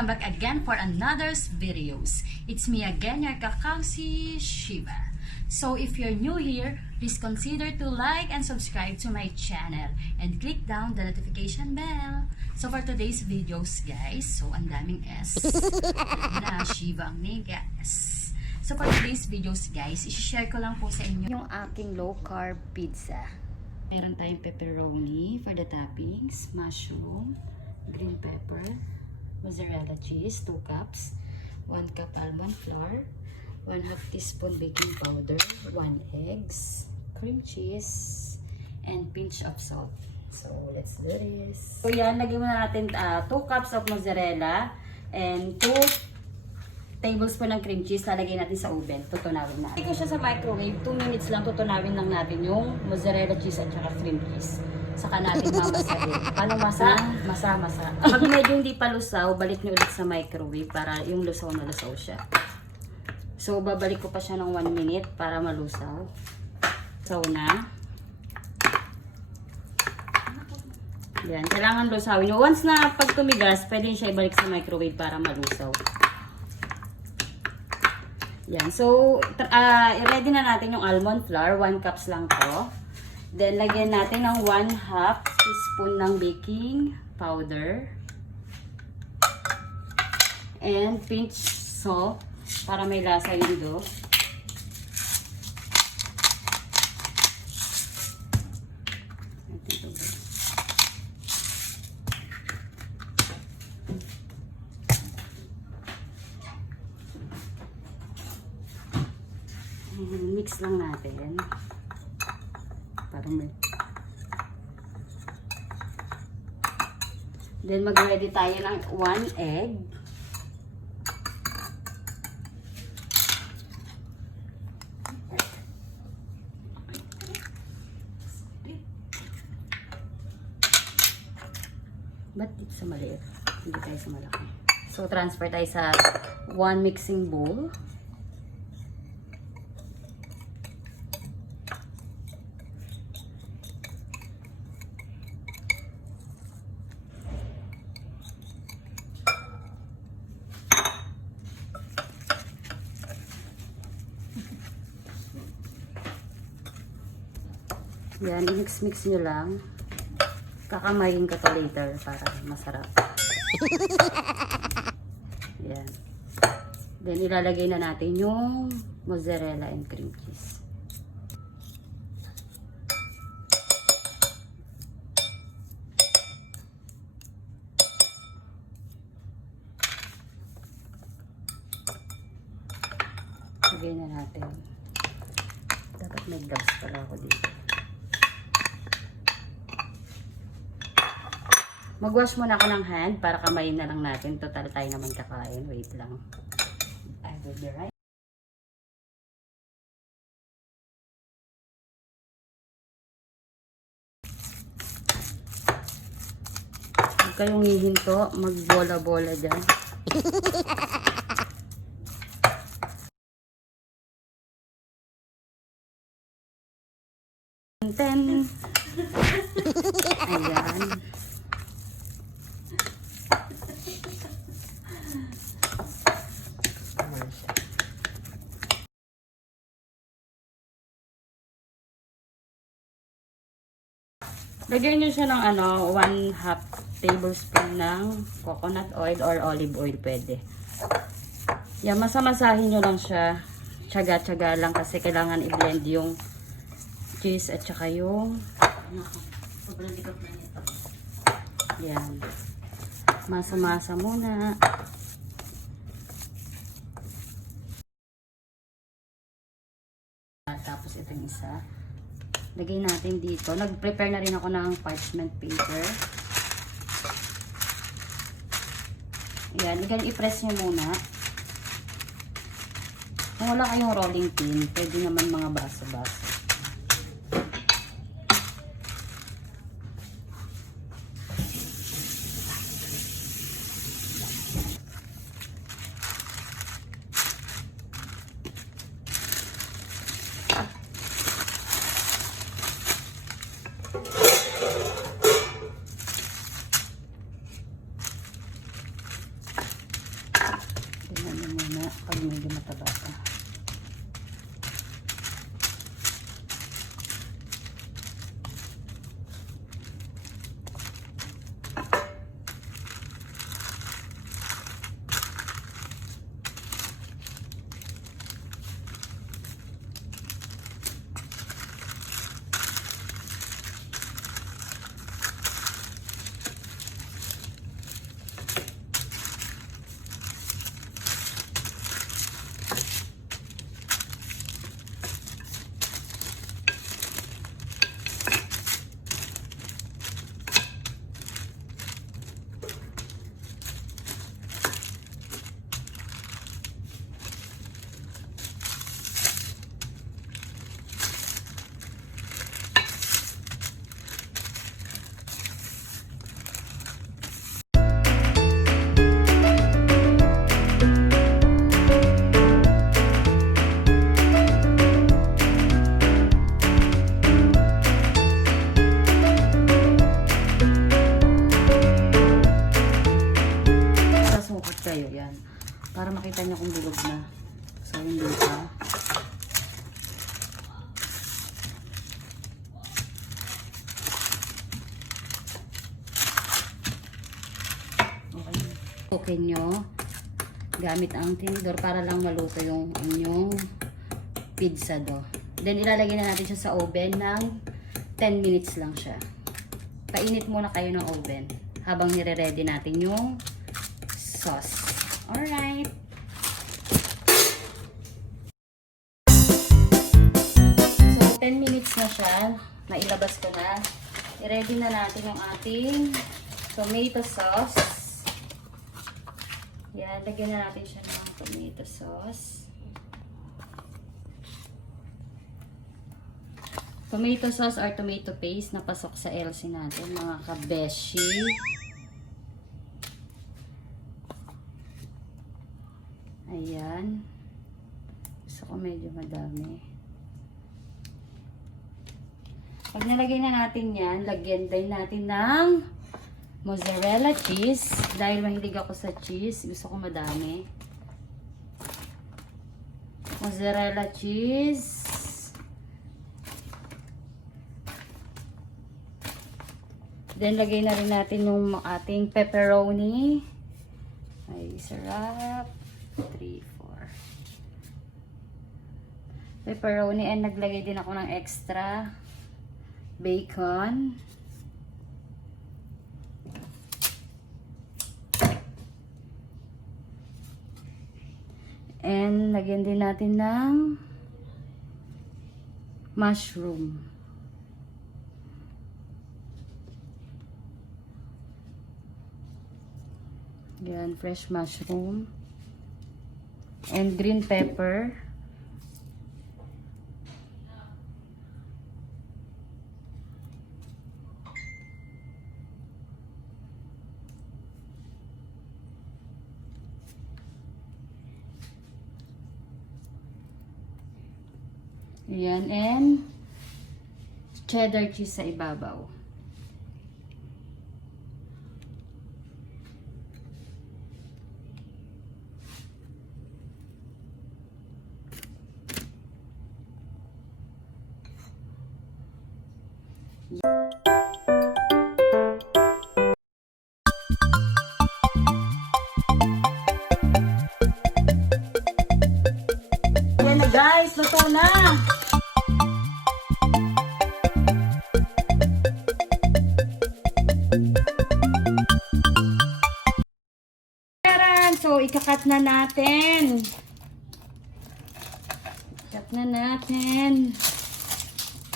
Welcome back again for another videos. It's me again, your kakausi, Shiva. So if you're new here, please consider to like and subscribe to my channel and click down the notification bell. So for today's videos guys, so ang daming S. Na Shiva ang name, guys. So for today's videos guys, i-share ko lang po sa inyo yung aking low carb pizza. Meron tayong pepperoni for the toppings, mushroom, green pepper, mozzarella cheese, 2 cups, 1 cup almond flour, 1/2 teaspoon baking powder, 1 eggs, cream cheese, and pinch of salt. So let's do this. So yan, lagyan muna natin 2 cups of mozzarella and 2 tablespoon ng cream cheese. Lalagay natin sa oven. Tutunawin natin. Lagay ko siya sa microwave. 2 minutes lang. Tutunawin lang natin yung mozzarella cheese at saka cream cheese. Saka natin mamasahin. Paano masa? Masa. Pag medyo hindi pa lusaw, balik nyo ulit sa microwave para yung lusaw na lusaw siya. So, babalik ko pa siya ng 1 minute para malusaw. So na. Yan. Kailangan lusawin nyo. Once na pag tumigas, pwede siya ibalik sa microwave para malusaw. Yan. So, ready na natin yung almond flour. 1 cups lang to. Then, lagyan natin ng 1/2 teaspoon ng baking powder. And pinch salt para may lasa yung dough. Mix lang natin. Then mag-ready tayo ng 1 egg. Ba't dito sa maliit? Hindi tayo sa malaki. So transfer tayo sa 1 mixing bowl. Yan, i-mix nyo lang. Kakamayin ko to later para masarap. Yan. Then, ilalagay na natin yung mozzarella and cream cheese. Lagay na natin. Dapat may gloves pala ako dito. Mag-wash muna ako ng hand para kamayin na lang natin. Total tayo naman kakain. Wait lang. I will be right. Huwag kayong hihinto. Mag-bola-bola dyan. Ayan. Lagyan nyo siya ng 1/2 tablespoon ng coconut oil or olive oil pwede. Yan, masamasahin nyo lang siya. Tsaga-tsaga lang kasi kailangan i-blend yung cheese at saka yung sobrang likot na nito. Yan. Masa-masa muna. Tapos itong isa. Lagay natin dito. Nag-prepare na rin ako ng parchment paper. Ayan. I-press nyo muna. Kung wala kayong rolling pin, pwede naman mga baso-baso. pag medyo mataba pa. Kayo yan para makita niyo kung bilog na. So hindi pa. Okay nyo gamit ang tinidor para lang maluto yung inyong pizza dough. Then ilalagay na natin siya sa oven ng 10 minutes lang siya. Painit muna kayo ng oven habang nire-ready natin yung sauce. Alright. So, 10 minutes na siya. Nailabas ko na. I-ready na natin yung ating tomato sauce. Yan, lagyan na natin siya ng tomato sauce. Tomato sauce or tomato paste na pasok sa LC natin, mga kabeshi. Ayan. Gusto ko medyo madami. Pag nalagay na natin yan, lagyan din natin ng mozzarella cheese. Dahil mahilig ako sa cheese, gusto ko madami. Mozzarella cheese. Then, lagay na rin natin yung ating pepperoni. Ay, sarap. 3, 4. Pepperoni, and naglagay din ako ng extra bacon. And lagyan din natin ng mushroom. Yan, fresh mushroom. And green pepper. Yan, and cheddar cheese sa ibabaw. Yan na guys, luto na! So, ikakat na natin. Ikat na natin.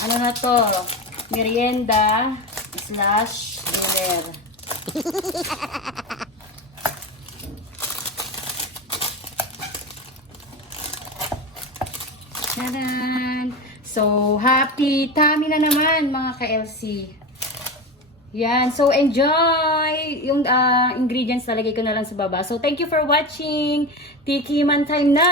Ano na to? Merienda / dinner. Tadan! So, happy tummy na naman mga ka-LC. Yan. So, enjoy! Yung ingredients nalagay ko na lang sa baba. So, thank you for watching. Tiki man time na!